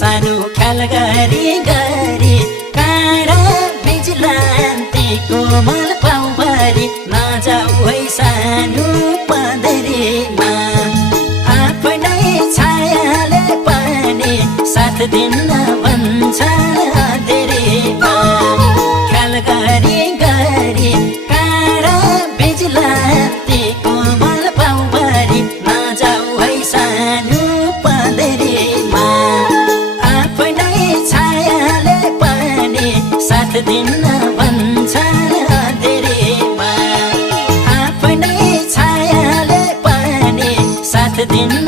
सानो ख्याल गरी गरी काँडा बिजुलान्ती कोमल पाउभरि नजाऊ है सानो पँधेरीमा आफ्नै छायाले पनि साथ दिन भन्छ अँधेरीमा ख्याल गरी गरी काँडा बिजुलान्ती कोमल पाउभरि नजाऊ है सानो पँधेरीमा आफ्नै छायाले पनि साथ दिन भन्छ अँधेरीमा आफ्नै छायाले पनि साथ दिन